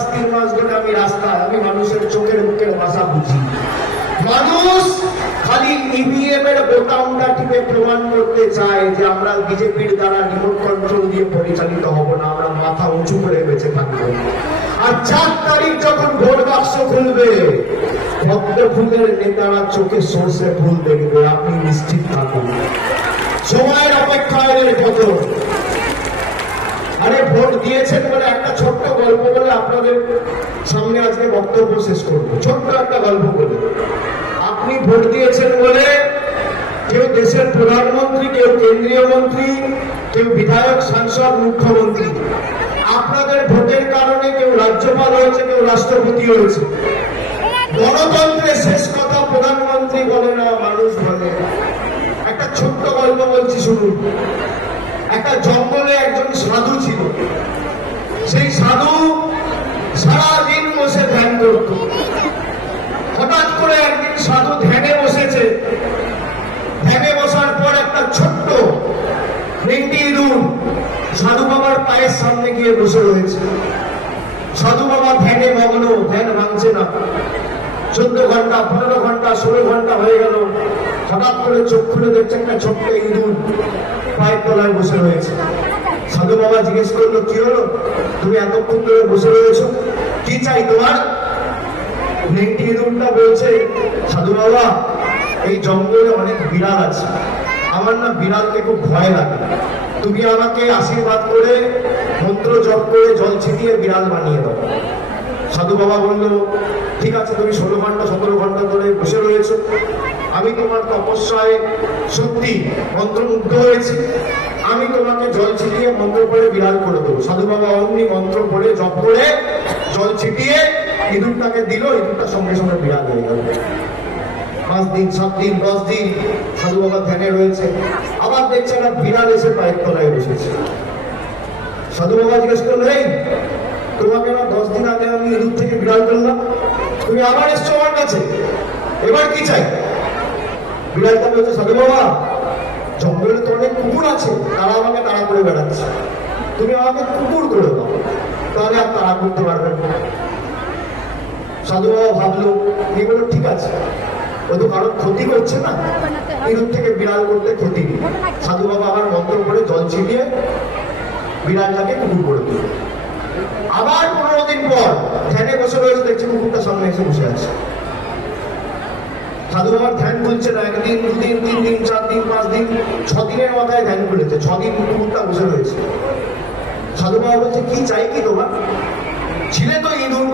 মাস 3 মাস ধরে আমি রাস্তায়, আমি মানুষের চোখের মুখের ভাষা বুঝি। মানুষ খালি ইভিএম এর বোতামটা টিপে প্রমাণ করতে চায় যে আমরা বিজেপির দ্বারা রিমোট কন্ট্রোল দিয়ে পরিচালিত হব না, আমরা মাথা উঁচু করে বেঁচে থাকবো। আর 4 তারিখ যখন ভোট বাক্স খুলবে, পদ্ম ফুলের নেতারা চোখে সর্ষে ফুল দেখবে, আপনি নিশ্চিত থাকুন। সময়ের অপেক্ষায় কত। আরে ভোট দিয়েছেন বলে একটা ছোট্ট গল্প বলে আপনাদের সামনে আজকে বক্তব্য শেষ করবো। ছোট্ট একটা গল্প বলে, আপনি ভোট দিয়েছেন বলে কেউ দেশের প্রধানমন্ত্রী, কেউ কেন্দ্রীয় মন্ত্রী, কেউ বিধায়ক, সাংসদ, মুখ্যমন্ত্রী, আপনাদের ভোটের কারণে কেউ রাজ্যপাল হয়েছে, কেউ রাষ্ট্রপতি হয়েছে। গণতন্ত্রের শেষ কথা প্রধানমন্ত্রী বলে না, মানুষ বলে। একটা ছোট্ট গল্প বলছি শুনুন। একটা জঙ্গলে একজন সাধু ছিল। সেই সাধু সারাদিন বসে ধ্যান করত। হঠাৎ করে একদিন সাধু ধ্যানে বসেছে। ধ্যানে বসার পর একটা ছোট্ট রেঙ্গি ইঁদুর সাধু বাবার পায়ের সামনে গিয়ে বসে রয়েছে। সাধু বাবা ধ্যানে মগ্ন, ধ্যান ভাঙছে না। 14 ঘন্টা, 15 ঘন্টা, 16 ঘন্টা হয়ে গেল। হঠাৎ করে চোখ খুলে দেখছে একটা ছোট্ট ইঁদুর পায়ের তলায় বসে রয়েছে। সাধু বাবা জিজ্ঞেস করলো, কি হলো, তুমি এতক্ষণ ধরে বসে রয়েছো, কি চাই তোমার? নেংটি ইঁদুরটা বলছে, সাধু বাবা, এই জঙ্গলে অনেক বিড়াল আছে, আমার না বিড়ালকে খুব ভয় লাগে, তুমি আমাকে আশীর্বাদ করে মন্ত্র জপ করে জল ছিটিয়ে বিড়াল বানিয়ে দাও। সাধু বাবা বলল, ঠিক আছে, তুমি 16 ঘন্টা 17 ঘন্টা ধরে বসে রয়েছো, আমি তোমার তপস্যায় সত্যি মন্ত্রমুগ্ধ হয়েছি, আমি তোমাকে জল ছিটিয়ে মন্ত্র পড়ে বিড়াল করে দেবো। সাধু বাবা অমনি মন্ত্র পড়ে জপ করে জল ছিটিয়ে ইঁদুরটাকে দিল, ইঁদুরটা সঙ্গে সঙ্গে বিড়াল হয়ে গেল। 5 দিন, 7 দিন, 10 দিন সাধু বাবা ধ্যানে রয়েছে। আবার দেখছে একটা বিড়াল এসে পায়ের তলায় বসেছে। সাধু বাবা জিজ্ঞেস করলো, এই তোমাকে না 10 দিন আগে আমি ইঁদুর থেকে বিড়াল করলাম, তুমি আবার এসছো আমার কাছে, এবার কি চাই? বিড়ালটা বলছে, সাধু বাবা, জঙ্গলে তো অনেক কুকুর আছে, তারা আমাকে তাড়া করে বেড়াচ্ছে, তুমি আমাকে কুকুর করে দাও, তাহলে আর তাড়া করতে পারবেন না। সাধু বাবা ভাবলো, এই বললো, ঠিক আছে, ও তো কারোর ক্ষতি করছে না, ইঁদুর থেকে বিড়াল করতে ক্ষতি নেই। সাধু বাবা আবার মন্ত্র করে জল ছিটিয়ে বিড়ালটাকে কুকুর করে দিল। আবার 15 দিন পর ধ্যানে বসে রয়েছে, দেখছে কুকুরটা সামনে এসে বসে আছে। সাধু বাবার ধ্যান খুলছে না, 1 দিন, 2 দিন, 3 দিন, 4 দিন, 5 দিন, 6 দিনের মাথায় ধ্যান খুলেছে। 6 দিন কুকুরটা বসে রয়েছে। সাধু বাবা বলছে, কি চাই কি তোমার? ছিলে তো ইঁদুর,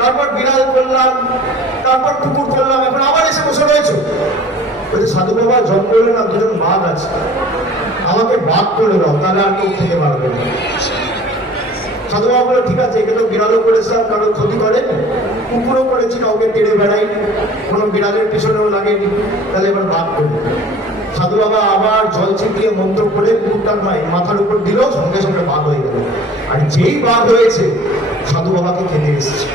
তারপর বিড়াল করলাম, তারপর কুকুর করলাম, এখন আবার এসে বসে রয়েছে। বলছে, সাধু বাবা, জঙ্গলে না 2জন বাঘ আছে, আমাকে বাঘ করে দাও, তাহলে আর কেউ খেতে পারবে না। সাধু বাবা বলে, ঠিক আছে, একে তো বিড়ালও করেছিলাম, কারোর ক্ষতি করে, কুকুরও করেছি, কাউকে তেড়ে বেড়াই, কোনো বিড়ালের পিছনেও লাগেনি, তাহলে এবার বাঘ করবে। সাধু বাবা আবার জল ছিটিয়ে মন্ত্র করে কুকুরটার মাথার উপর দিল, সঙ্গে সঙ্গে বাঘ হয়ে গেল। আর যেই বাঘ হয়েছে, সাধু বাবাকে খেতে এসেছে।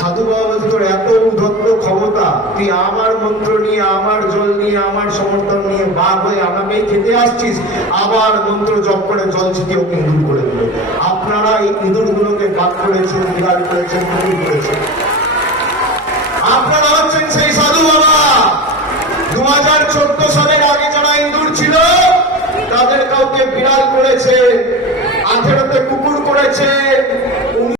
সাধু বাবা বলছে, তোর এত উদ্ধত্ত ক্ষমতা, তুই আমার মন্ত্র নিয়ে, আমার জল নিয়ে, আমার সমর্থন নিয়ে বাঘ হয়ে আমাকেই খেতে আসছিস, আবার মন্ত্র জপ করে জল ছিটিয়ে ওকে ইঁদুর করে দিল। আপনারা এই ইঁদুরগুলোকে বাঘ করেছেন, বিড়াল করেছেন, কুকুর করেছেন। আপনারা হচ্ছেন সেই সাধু বাবা। 2014 সালের আগে যারা ইঁদুর ছিল, তাদের কাউকে বিড়াল করেছে, 18তে কুকুর করেছে,